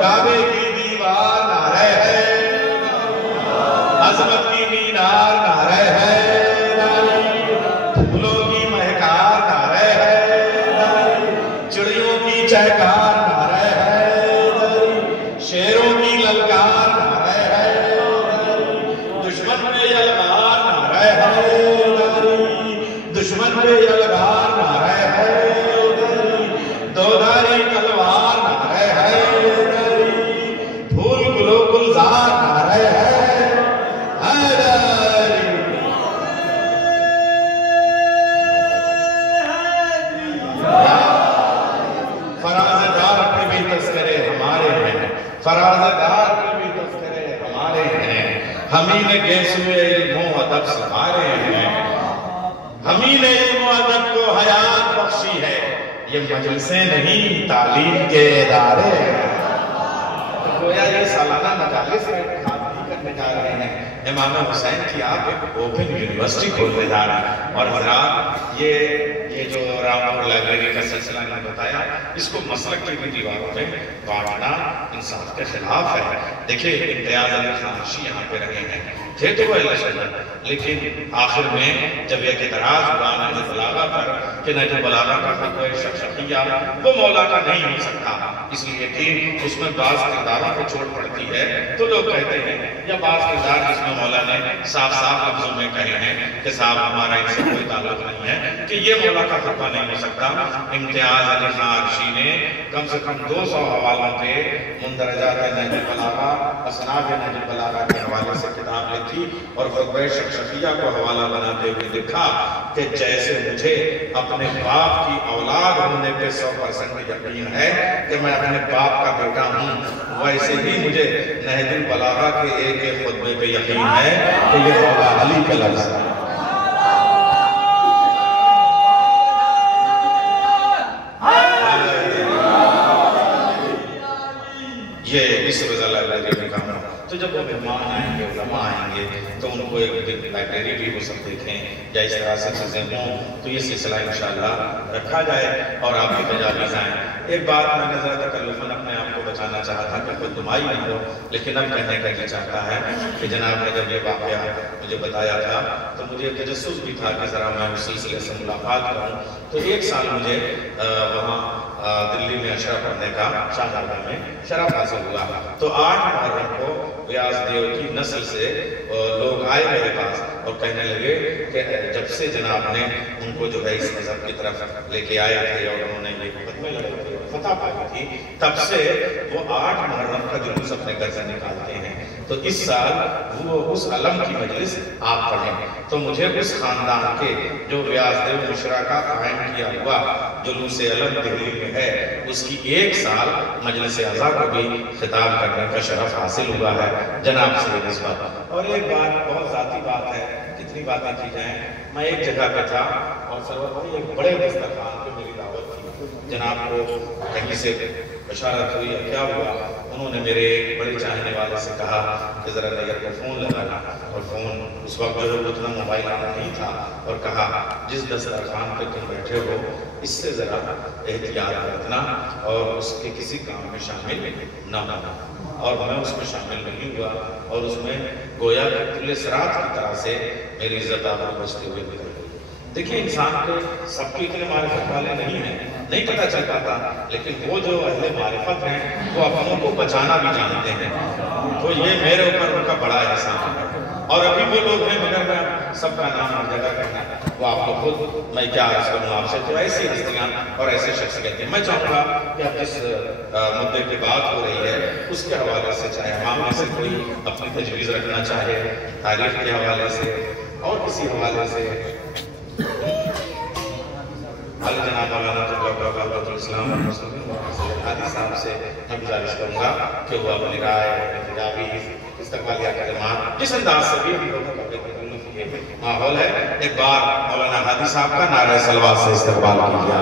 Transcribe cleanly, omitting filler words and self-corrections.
काबे की दीवार नारे है, अजमत की मीनार नारे है, फूलों की महकार नारे है, चिड़ियों की चहकार नारे है, शेरों की ललकार नारे है, दुश्मन पे यलगार नारे है, दुश्मन पे यलगार नारे है, दोधारी तलवार नारे है, फूल गुलो गुलजार नारे है। फराज़दार के भी तस्करे हमारे हैं, फराज़दार के भी तस्करे हमारे हैं, हमी ने गेसुए इल्मो अदब सिखारे हैं, हमी ने इल्मो अदब को हयात बख्शी है, ये मजलिसें नहीं तालीम के इदारे हैं। तो गोया ये सालाना मजालिस में करने जा रहे हैं, इमाम हुसैन की आप एक ओपन यूनिवर्सिटी खोलने जा रहे हैं। और हज़रात ये जो रामपुर लाइब्रेरी का सिलसिला मैंने बताया, इसको मसलक की दीवारों पे बांटना इंसाफ के खिलाफ है। देखिए इम्तियाज अली खान यहाँ पे रहे हैं, थे तो वो लेकिन आखिर में जब एक इतराज हुआ नहज बलागा पर कि नहज बलागा का कोई शख्सिया वो मौला का नहीं हो सकता, इसलिए कि उसमें बाज़ किरदारों को चोट पड़ती है, तो लोग कहते हैं या बाज़ किरदार जिसमें मौला ने साफ साफ लफ्जों में कहे हैं कि साहब हमारा इनसे कोई ताल्लुक नहीं है, कि ये मौला का फतवा नहीं हो सकता। इम्तियाज अली खान अर्शी ने कम से कम 200 हवालों पे मुंदरजात नहज बलागा, असनाद नहज बलागा के हवाले से किताब लिखी और फतवा शख्सिया को हवाला बनाते हुए लिखा कि जैसे मुझे अपने बाप की औलाद होने पे 100% यकीन है कि मैं अपने बाप का बेटा हूँ, वैसे ही मुझे नहजुल बलागा के एक खुतबे पे यकीन है कि ये मौला अली का लफ्ज़ है। ये इस वजह लाइब्रेरी में काम है। तो जब वो मेहमान आएंगे, उलमा आएंगे, तो उनको एक दिन लाइब्रेरी भी वो सब देखें या इस तरह से चीज़ें हों, तो ये सिलसिला इंशाअल्लाह रखा जाए और आप भी तजावीज़ आएँ। एक बात मैंने ज़रा तकल्लुफ़न अपने आप को बचाना चाहा था कि खुद दुमाई नहीं हो, लेकिन अब कहने का ये चाहता है कि जनाब ने जब ये वाक़या मुझे बताया था तो मुझे तजस्सुस भी था कि ज़रा मैं उस सिलसिले से मुलाकात करूँ। तो एक साल मुझे वहाँ दिल्ली में अशरा पढ़ने का शाहजहाँ में शरफ हासिल हुआ। तो 8 मुहर्रम को व्यासदेव की नस्ल से लोग आए मेरे पास और कहने लगे कि जब से जनाब ने उनको जो है इस मज़हब की तरफ लेके आए थे और उन्होंने ये मुकदमे लड़े थे, फतह पाई थी, तब से वो 8 मुहर्रम का जुलूस अपने घर से निकालते हैं। तो इस साल वो उस अलम की मजलिस आप पढ़ें, तो मुझे उस खानदान के जो व्यासदेव मुशरा का कायम किया हुआ जुलूस अलम दिल्ली में है, उसकी 1 साल मजलिस अज़ा को भी खिताब करने का शरफ हासिल हुआ है जनाब से निस्बत। और एक बात बहुत ज़ाती बात है, कितनी बातें की जाएँ, मैं एक जगह पे था और सरवर भाई एक बड़े दस्तरखान पे मेरी दावत थी, जनाब को कहीं से बशारत हुई, क्या हुआ, उन्होंने मेरे बड़े चाहने वाले से कहा कि ज़रा नैयर को फ़ोन लगाना, और फ़ोन उस वक्त जो है उतना मोबाइल आना नहीं था, और कहा जिस दस्तरखान पर तुम बैठे हो इससे ज़रा एहतियात बरतना और उसके किसी काम में शामिल न होना। और मैं उसमें शामिल नहीं हुआ और उसमें गोया के पुलिस रात की तरह से मेरी इज्जत आबरू बचते हुए निकल गई। देखिए इंसान के सबके इतने मारिफत वाले नहीं हैं, नहीं पता चल पाता, लेकिन वो जो अहले मारिफत हैं वो अपनों को बचाना भी जानते हैं। तो ये मेरे ऊपर उनका बड़ा एहसान है। और अभी वो लोग हैं, मगर मैं सबका नाम और जगह करना वो आप लोग खुद, मैं क्या अर्ज करूँ आपसे, तो ऐसी हस्तियाँ और ऐसे शख्सियतें मैं चाहूँगा कि अब जिस मुद्दे की बात हो रही है उसके हवाले से, चाहे हम में से कोई अपनी तजवीज़ रखना चाहे तारीख के हवाले से और किसी हवाले से, जनाब हादी साहब से मैं गुजारिश करूँगा कि वो अपनी राय, इस्तक़बालिया कलिमात जिस अंदाज से भी हम लोगों का माहौल है, एक बार मौलाना हादी साहब का नारा सलवात से इस्तक़बाल कीजिए।